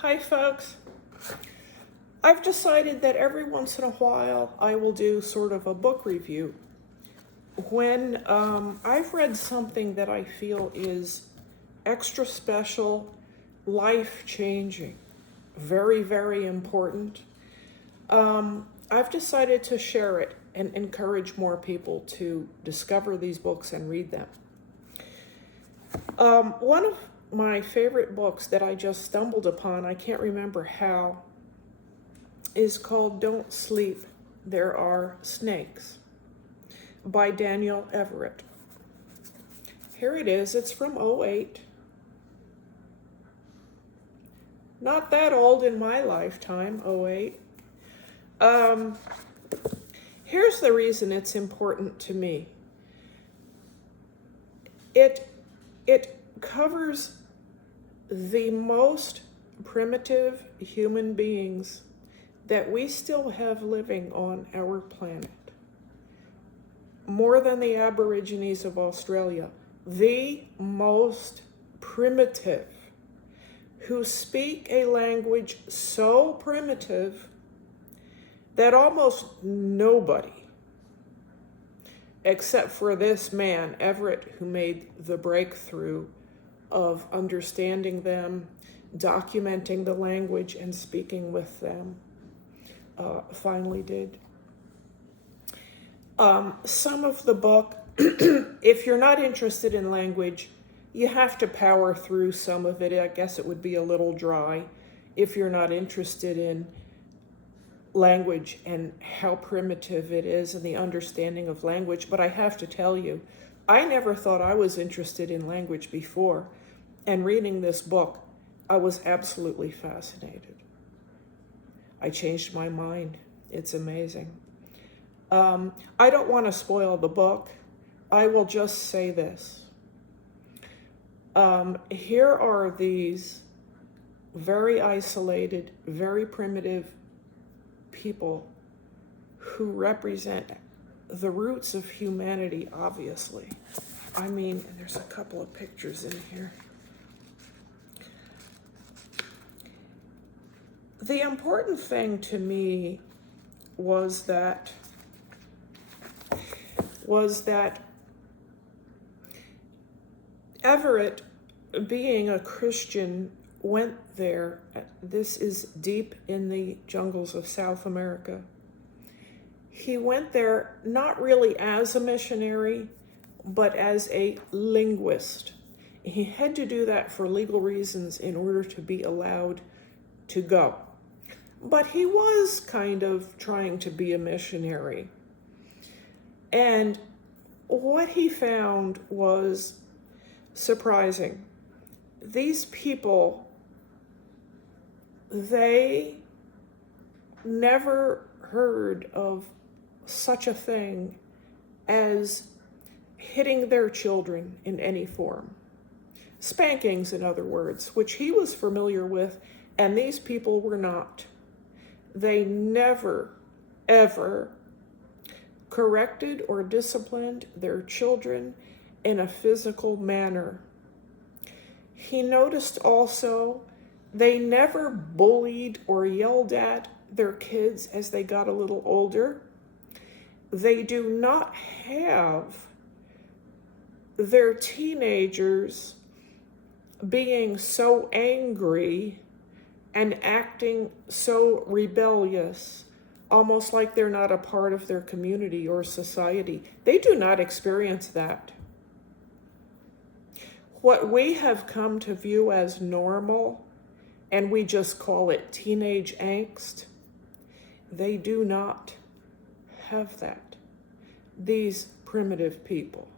Hi, folks. I've decided that every once in a while I will do sort of a book review. When I've read something that I feel is extra special, life changing, very, very important, I've decided to share it and encourage more people to discover these books and read them. One of my favorite books that I just stumbled upon, I can't remember how, is called Don't Sleep, There Are Snakes by Daniel Everett. Here it is. It's from '08. Not that old in my lifetime, '08. Here's the reason it's important to me. It covers the most primitive human beings that we still have living on our planet. More than the Aborigines of Australia, the most primitive, who speak a language so primitive that almost nobody, except for this man, Everett, who made the breakthrough of understanding them, documenting the language, and speaking with them, finally did. Some of the book, if you're not interested in language, you have to power through some of it. I guess it would be a little dry if you're not interested in language and how primitive it is and the understanding of language. But I have to tell you, I never thought I was interested in language before. And reading this book, I was absolutely fascinated. I changed my mind. It's amazing. I don't want to spoil the book. I will just say this. Here are these very isolated, very primitive people who represent the roots of humanity, obviously. I mean, there's a couple of pictures in here. The important thing to me was that Everett, being a Christian, went there. This is deep in the jungles of South America. He went there not really as a missionary, but as a linguist. He had to do that for legal reasons in order to be allowed to go. But he was kind of trying to be a missionary. And what he found was surprising. These people, they never heard of such a thing as hitting their children in any form. Spankings, in other words, which he was familiar with, and these people were not. They never, ever corrected or disciplined their children in a physical manner. He noticed also they never bullied or yelled at their kids as they got a little older. They do not have their teenagers being so angry and acting so rebellious, almost like they're not a part of their community or society. They do not experience that. What we have come to view as normal, and we just call it teenage angst, they do not have that. These primitive people.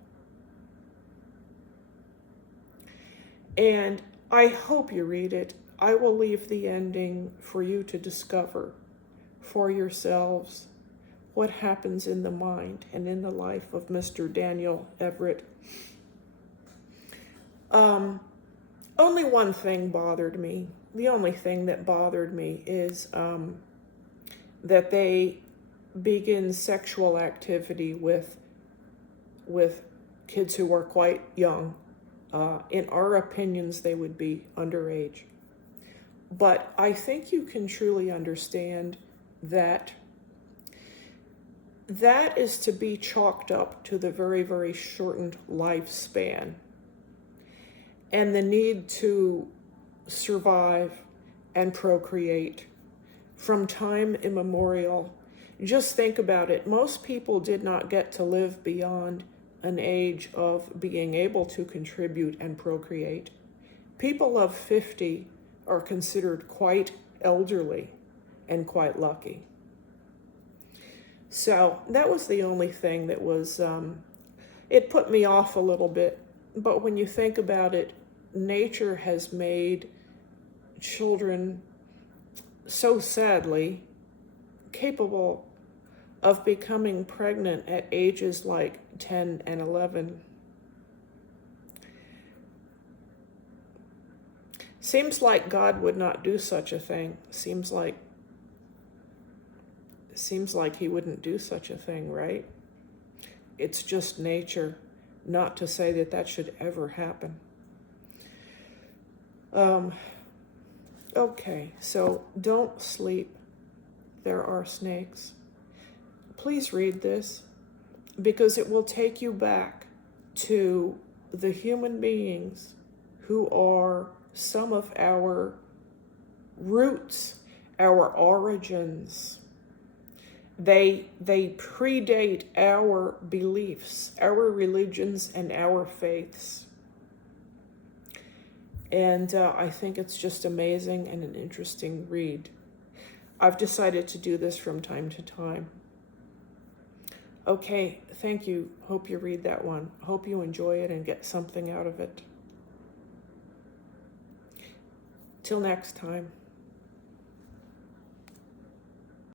And I hope you read it. I will leave the ending for you to discover for yourselves what happens in the mind and in the life of Mr. Daniel Everett. Only one thing bothered me. The only thing that bothered me is that they begin sexual activity with kids who are quite young. In our opinions, they would be underage. But I think you can truly understand that that is to be chalked up to the very, very shortened lifespan and the need to survive and procreate from time immemorial. Just think about it. Most people did not get to live beyond an age of being able to contribute and procreate. People of 50 are considered quite elderly and quite lucky. So that was the only thing that was, it put me off a little bit. But when you think about it, nature has made children so sadly capable of becoming pregnant at ages like 10 and 11. Seems like God would not do such a thing. Seems like he wouldn't do such a thing, right? It's just nature, not to say that that should ever happen. Okay, so don't sleep. There are snakes. Please read this because it will take you back to the human beings who are some of our roots, our origins. They predate our beliefs, our religions, and our faiths. And I think it's just amazing and an interesting read. I've decided to do this from time to time. Okay, thank you. Hope you read that one. Hope you enjoy it and get something out of it. Till next time.